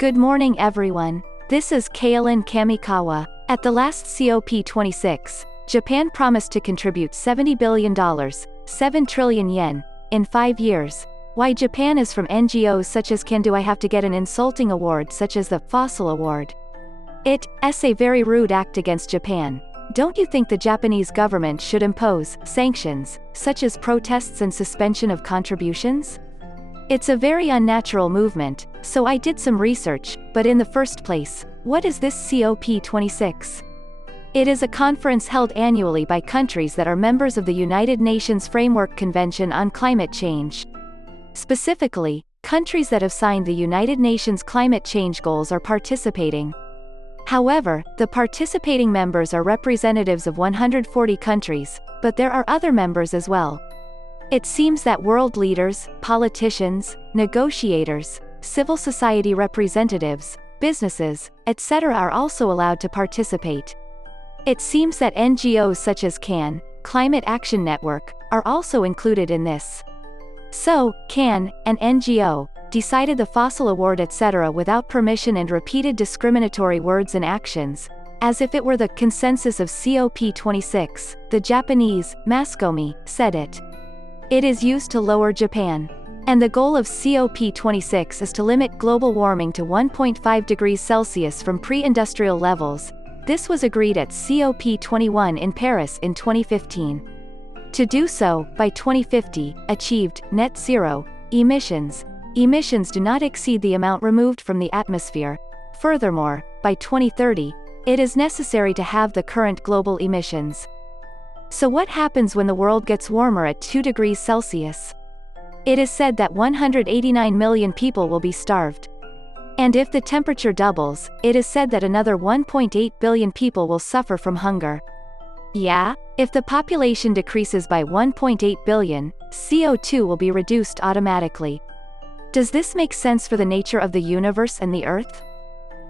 Good morning everyone. This is Kailin Kamikawa. At the last COP26, Japan promised to contribute $70 billion, 7 trillion yen, in 5 years. Why Japan is from NGOs such as do I have to get an insulting award such as the Fossil Award? It's a very rude act against Japan. Don't you think the Japanese government should impose sanctions, such as protests and suspension of contributions? It's a very unnatural movement, so I did some research, but in the first place, what is this COP26? It is a conference held annually by countries that are members of the United Nations Framework Convention on Climate Change. Specifically, countries that have signed the United Nations climate change goals are participating. However, the participating members are representatives of 140 countries, but there are other members as well. It seems that world leaders, politicians, negotiators, civil society representatives, businesses, etc. are also allowed to participate. It seems that NGOs such as CAN, Climate Action Network, are also included in this. So, CAN, an NGO, decided the Fossil Award etc. without permission and repeated discriminatory words and actions, as if it were the consensus of COP26, the Japanese, Mascomi, said it. It is used to lower Japan. And the goal of COP26 is to limit global warming to 1.5 degrees Celsius from pre-industrial levels. This was agreed at COP21 in Paris in 2015. To do so, by 2050, achieved net zero emissions. Emissions do not exceed the amount removed from the atmosphere. Furthermore, by 2030, it is necessary to have the current global emissions. So what happens when the world gets warmer at 2 degrees Celsius? It is said that 189 million people will be starved. And if the temperature doubles, it is said that another 1.8 billion people will suffer from hunger. Yeah? If the population decreases by 1.8 billion, CO2 will be reduced automatically. Does this make sense for the nature of the universe and the Earth?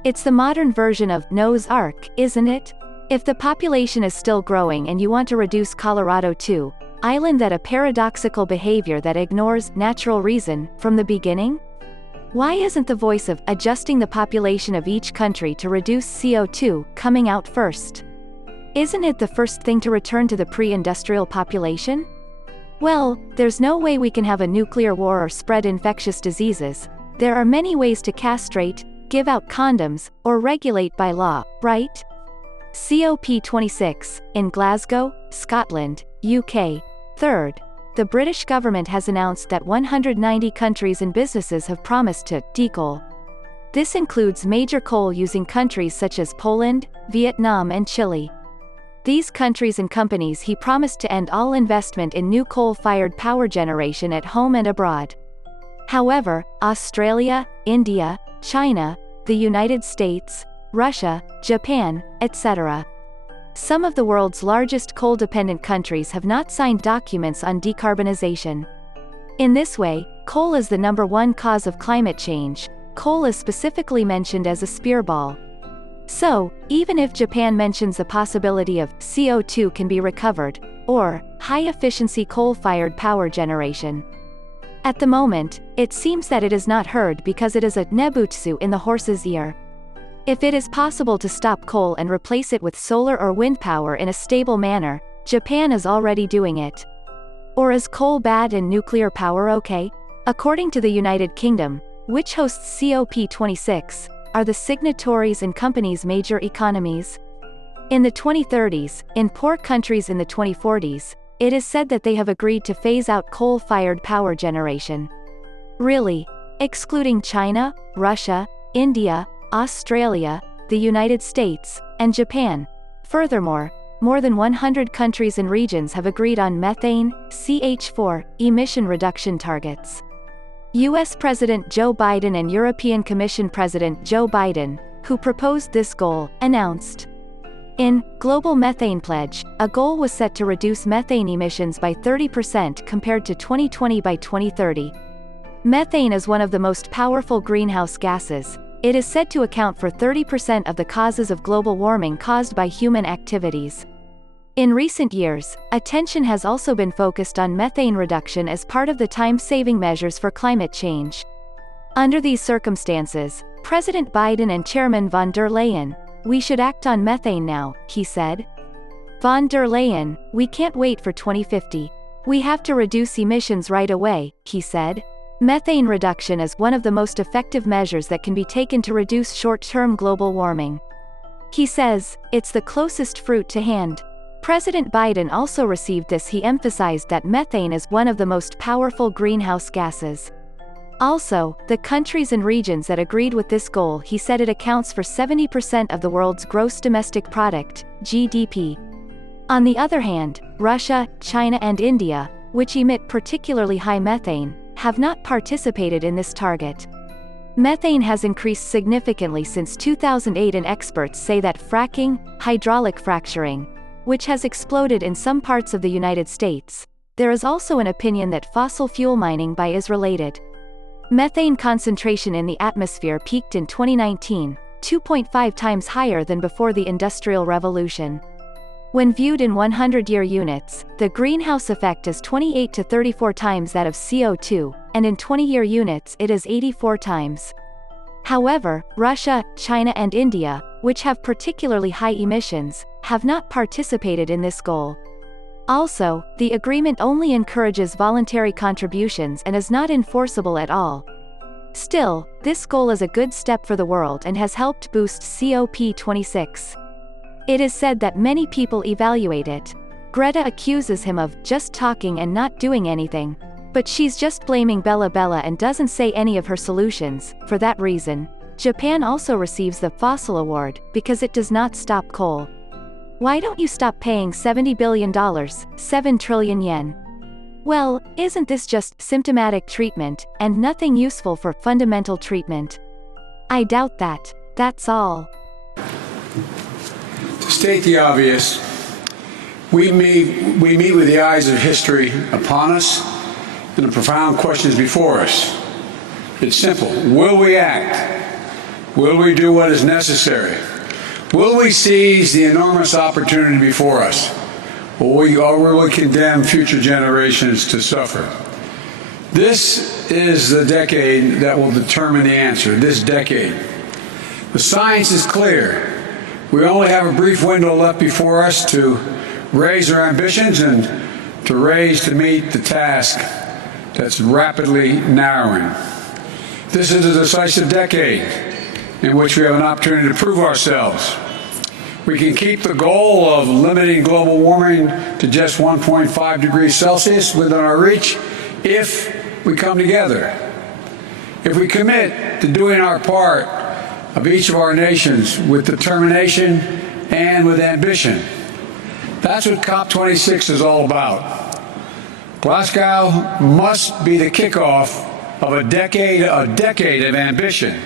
It's the modern version of Noah's Ark, isn't it? If the population is still growing and you want to reduce Colorado to island that a paradoxical behavior that ignores natural reason from the beginning? Why isn't the voice of adjusting the population of each country to reduce CO2 coming out first? Isn't it the first thing to return to the pre-industrial population? Well, there's no way we can have a nuclear war or spread infectious diseases. There are many ways to castrate, give out condoms, or regulate by law, right? COP26, in Glasgow, Scotland, UK. Third, the British government has announced that 190 countries and businesses have promised to decoal. This includes major coal-using countries such as Poland, Vietnam and Chile. These countries and companies he promised to end all investment in new coal-fired power generation at home and abroad. However, Australia, India, China, the United States, Russia, Japan, etc. Some of the world's largest coal-dependent countries have not signed documents on decarbonization. In this way, coal is the #1 cause of climate change. Coal is specifically mentioned as a spearball. So, even if Japan mentions the possibility of CO2 can be recovered, or high-efficiency coal-fired power generation, at the moment, it seems that it is not heard because it is a nebutsu in the horse's ear. If it is possible to stop coal and replace it with solar or wind power in a stable manner, Japan is already doing it. Or is coal bad and nuclear power okay? According to the United Kingdom, which hosts COP26, are the signatories and companies' major economies? In the 2030s, in poor countries in the 2040s, it is said that they have agreed to phase out coal-fired power generation. Really? Excluding China, Russia, India, Australia, the United States, and Japan. Furthermore, more than 100 countries and regions have agreed on methane, CH4, emission reduction targets. US President Joe Biden and European Commission President Joe Biden, who proposed this goal, announced. In Global Methane Pledge, a goal was set to reduce methane emissions by 30% compared to 2020 by 2030. Methane is one of the most powerful greenhouse gases. It is said to account for 30% of the causes of global warming caused by human activities. In recent years, attention has also been focused on methane reduction as part of the time-saving measures for climate change. Under these circumstances, President Biden and Chairman von der Leyen, we should act on methane now, he said. Von der Leyen, we can't wait for 2050. We have to reduce emissions right away, he said. Methane reduction is one of the most effective measures that can be taken to reduce short-term global warming. He says, it's the closest fruit to hand. President Biden also received this. He emphasized that methane is one of the most powerful greenhouse gases. Also, the countries and regions that agreed with this goal, he said it accounts for 70% of the world's gross domestic product, GDP. On the other hand, Russia, China and India, which emit particularly high methane, have not participated in this target. Methane has increased significantly since 2008 and experts say that fracking, hydraulic fracturing, which has exploded in some parts of the United States, there is also an opinion that fossil fuel mining is related. Methane concentration in the atmosphere peaked in 2019, 2.5 times higher than before the Industrial Revolution. When viewed in 100-year units, the greenhouse effect is 28 to 34 times that of CO2, and in 20-year units it is 84 times. However, Russia, China and India, which have particularly high emissions, have not participated in this goal. Also, the agreement only encourages voluntary contributions and is not enforceable at all. Still, this goal is a good step for the world and has helped boost COP26. It is said that many people evaluate it. Greta accuses him of just talking and not doing anything. But she's just blaming Bella and doesn't say any of her solutions. For that reason, Japan also receives the Fossil Award, because it does not stop coal. Why don't you stop paying $70 billion, 7 trillion yen? Well, isn't this just symptomatic treatment, and nothing useful for fundamental treatment? I doubt that. That's all. To state the obvious, we meet with the eyes of history upon us, and the profound questions before us. It's simple. Will we act? Will we do what is necessary? Will we seize the enormous opportunity before us? Or will we condemn future generations to suffer? This is the decade that will determine the answer, this decade. The science is clear. We only have a brief window left before us to raise our ambitions and to meet the task that's rapidly narrowing. This is a decisive decade in which we have an opportunity to prove ourselves. We can keep the goal of limiting global warming to just 1.5 degrees Celsius within our reach if we come together. If we commit to doing our part of each of our nations with determination and with ambition. That's what COP26 is all about. Glasgow must be the kickoff of a decade of ambition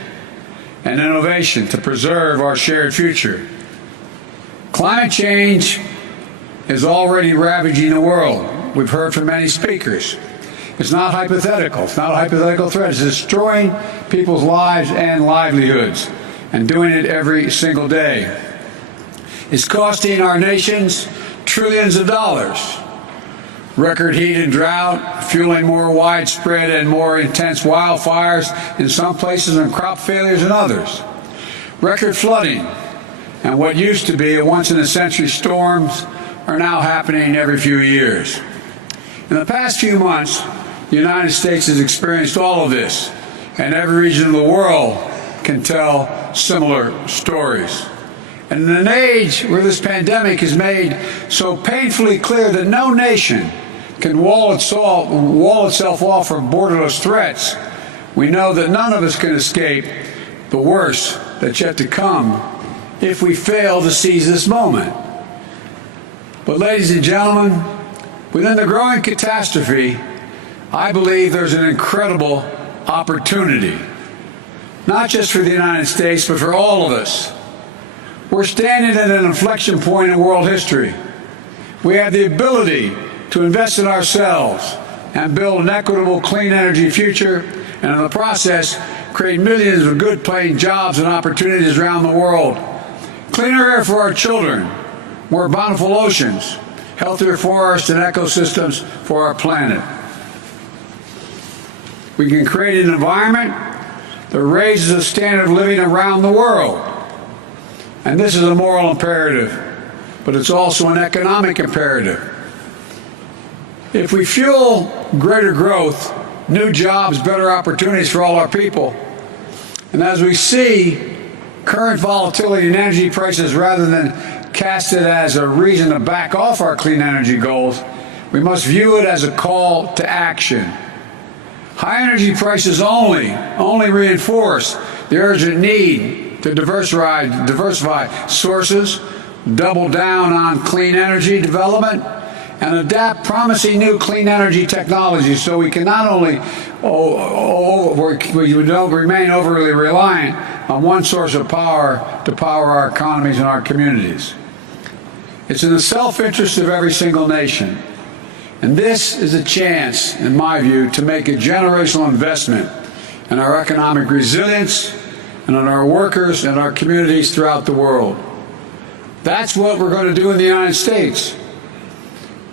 and innovation to preserve our shared future. Climate change is already ravaging the world. We've heard from many speakers. It's not hypothetical. It's not a hypothetical threat. It's destroying people's lives and livelihoods, and doing it every single day. It's costing our nations trillions of dollars. Record heat and drought, fueling more widespread and more intense wildfires in some places and crop failures in others. Record flooding and what used to be a once-in-a-century storms are now happening every few years. In the past few months, the United States has experienced all of this, and every region of the world can tell similar stories. And in an age where this pandemic is made so painfully clear that no nation can wall itself off from borderless threats, we know that none of us can escape the worst that's yet to come if we fail to seize this moment. But ladies and gentlemen, within the growing catastrophe, I believe there's an incredible opportunity, not just for the United States, but for all of us. We're standing at an inflection point in world history. We have the ability to invest in ourselves and build an equitable, clean energy future, and in the process, create millions of good-paying jobs and opportunities around the world. Cleaner air for our children, more bountiful oceans, healthier forests and ecosystems for our planet. We can create an environment that raises the standard of living around the world. And this is a moral imperative, but it's also an economic imperative. If we fuel greater growth, new jobs, better opportunities for all our people, and as we see current volatility in energy prices, rather than cast it as a reason to back off our clean energy goals, we must view it as a call to action. High energy prices only reinforce the urgent need to diversify sources, double down on clean energy development, and adapt promising new clean energy technologies so we can not only we don't remain overly reliant on one source of power to power our economies and our communities. It's in the self-interest of every single nation. And this is a chance, in my view, to make a generational investment in our economic resilience and in our workers and our communities throughout the world. That's what we're going to do in the United States.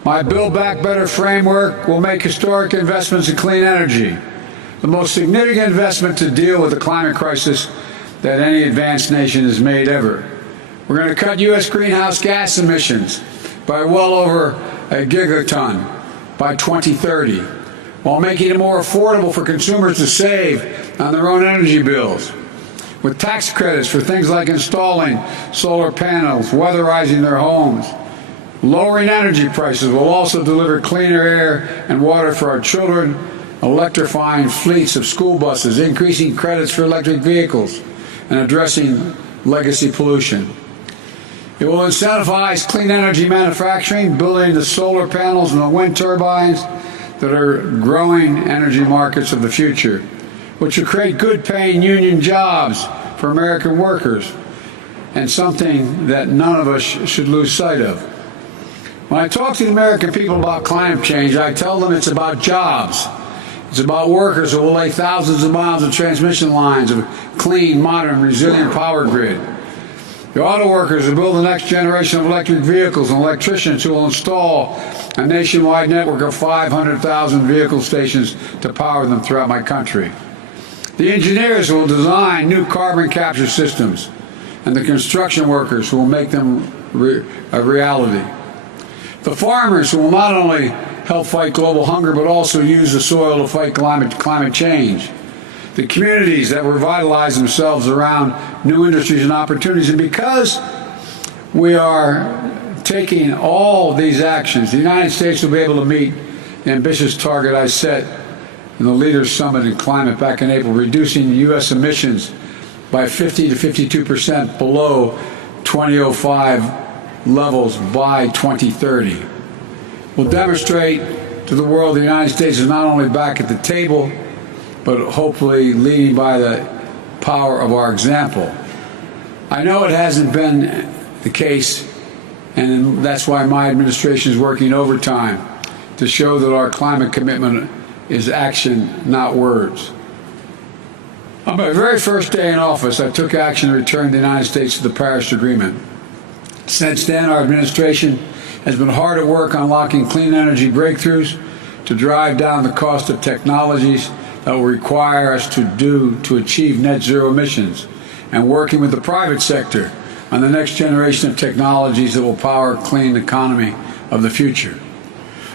My Build Back Better framework will make historic investments in clean energy, the most significant investment to deal with the climate crisis that any advanced nation has made ever. We're going to cut U.S. greenhouse gas emissions by well over a gigaton by 2030, while making it more affordable for consumers to save on their own energy bills, with tax credits for things like installing solar panels, weatherizing their homes. Lowering energy prices will also deliver cleaner air and water for our children, electrifying fleets of school buses, increasing credits for electric vehicles, and addressing legacy pollution. It will incentivize clean energy manufacturing, building the solar panels and the wind turbines that are growing energy markets of the future, which will create good-paying union jobs for American workers, and something that none of us should lose sight of. When I talk to the American people about climate change, I tell them it's about jobs. It's about workers who will lay thousands of miles of transmission lines of clean, modern, resilient power grid. The auto workers who build the next generation of electric vehicles and electricians who will install a nationwide network of 500,000 vehicle stations to power them throughout my country. The engineers who will design new carbon capture systems, and the construction workers who will make them a reality. The farmers who will not only help fight global hunger but also use the soil to fight climate change. The communities that revitalize themselves around new industries and opportunities. And because we are taking all these actions, the United States will be able to meet the ambitious target I set in the Leaders Summit in Climate back in April, reducing U.S. emissions by 50 to 52% below 2005 levels by 2030. We'll demonstrate to the world the United States is not only back at the table, but hopefully leading by the power of our example. I know it hasn't been the case, and that's why my administration is working overtime to show that our climate commitment is action, not words. On my very first day in office, I took action to return the United States to the Paris Agreement. Since then, our administration has been hard at work unlocking clean energy breakthroughs to drive down the cost of technologies that will require us to achieve net zero emissions, and working with the private sector on the next generation of technologies that will power a clean economy of the future.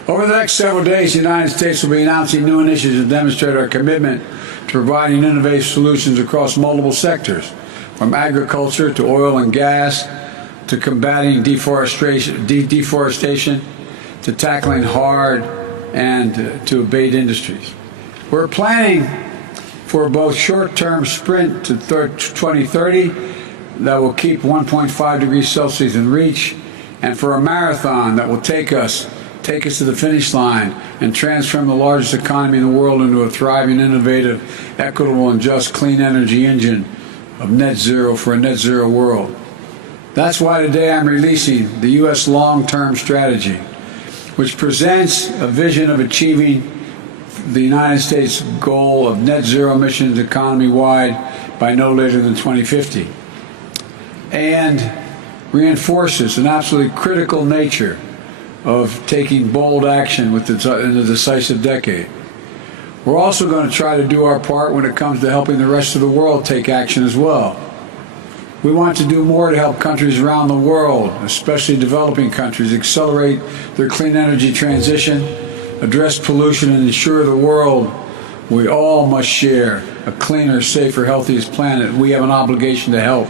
Over the next several days, the United States will be announcing new initiatives to demonstrate our commitment to providing innovative solutions across multiple sectors, from agriculture to oil and gas, to combating deforestation, to tackling hard and to abate industries. We're planning for both short-term sprint to 2030 that will keep 1.5 degrees Celsius in reach, and for a marathon that will take us to the finish line and transform the largest economy in the world into a thriving, innovative, equitable, and just clean energy engine of net zero for a net zero world. That's why today I'm releasing the U.S. long-term strategy, which presents a vision of achieving the United States goal of net zero emissions economy-wide by no later than 2050, and reinforces an absolutely critical nature of taking bold action in the decisive decade. We're also going to try to do our part when it comes to helping the rest of the world take action as well. We want to do more to help countries around the world, especially developing countries, accelerate their clean energy transition, address pollution, and ensure the world we all must share a cleaner, safer, healthier planet. We have an obligation to help.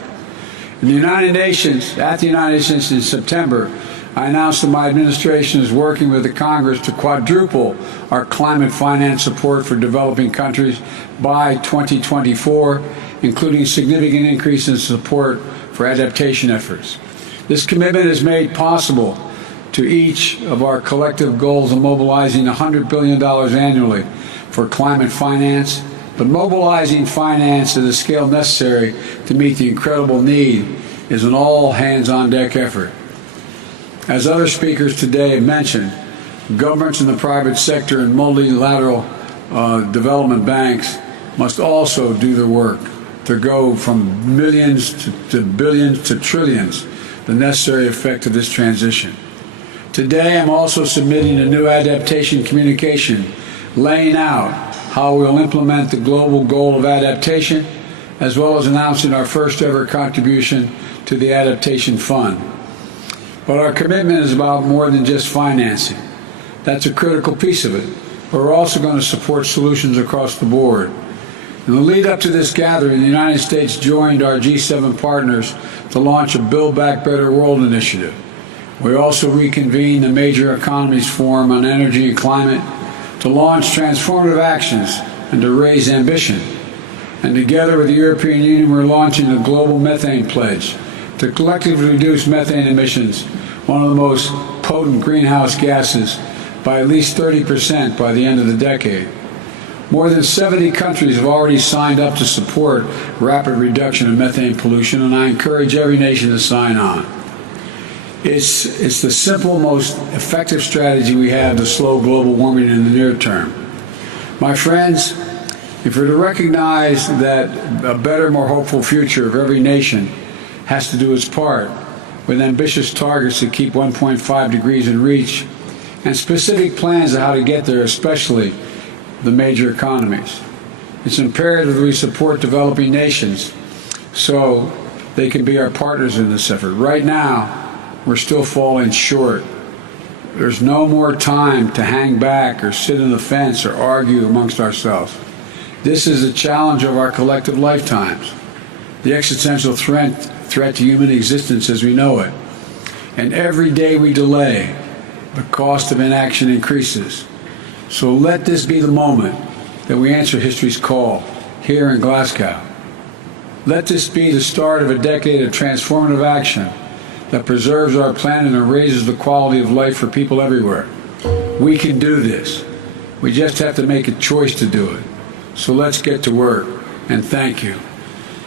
In the United Nations, at the United Nations in September, I announced that my administration is working with the Congress to quadruple our climate finance support for developing countries by 2024, including significant increase in support for adaptation efforts. This commitment is made possible to each of our collective goals of mobilizing $100 billion annually for climate finance, but mobilizing finance at the scale necessary to meet the incredible need is an all-hands-on-deck effort. As other speakers today have mentioned, governments in the private sector and multilateral development banks must also do their work to go from millions to billions to trillions, the necessary effect of this transition. Today, I'm also submitting a new adaptation communication laying out how we'll implement the global goal of adaptation, as well as announcing our first ever contribution to the Adaptation Fund. But our commitment is about more than just financing. That's a critical piece of it. But we're also going to support solutions across the board. In the lead up to this gathering, the United States joined our G7 partners to launch a Build Back Better World initiative. We also reconvened the Major Economies Forum on Energy and Climate to launch transformative actions and to raise ambition. And together with the European Union, we're launching a global methane pledge to collectively reduce methane emissions, one of the most potent greenhouse gases, by at least 30% by the end of the decade. More than 70 countries have already signed up to support rapid reduction of methane pollution, and I encourage every nation to sign on. It's the simple, most effective strategy we have to slow global warming in the near term. My friends, if we're to recognize that a better, more hopeful future of every nation has to do its part, with ambitious targets to keep 1.5 degrees in reach, and specific plans on how to get there, especially the major economies. It's imperative that we support developing nations so they can be our partners in this effort. Right now, we're still falling short. There's no more time to hang back or sit on the fence or argue amongst ourselves. This is a challenge of our collective lifetimes, the existential threat to human existence as we know it. And every day we delay, the cost of inaction increases. So let this be the moment that we answer history's call here in Glasgow. Let this be the start of a decade of transformative action that preserves our planet and raises the quality of life for people everywhere. We can do this. We just have to make a choice to do it. So let's get to work, and thank you.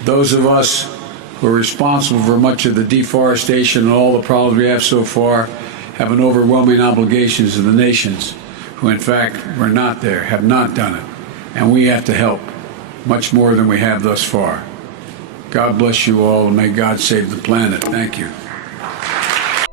Those of us who are responsible for much of the deforestation and all the problems we have so far have an overwhelming obligation to the nations who in fact were not there, have not done it. And we have to help much more than we have thus far. God bless you all, and may God save the planet. Thank you.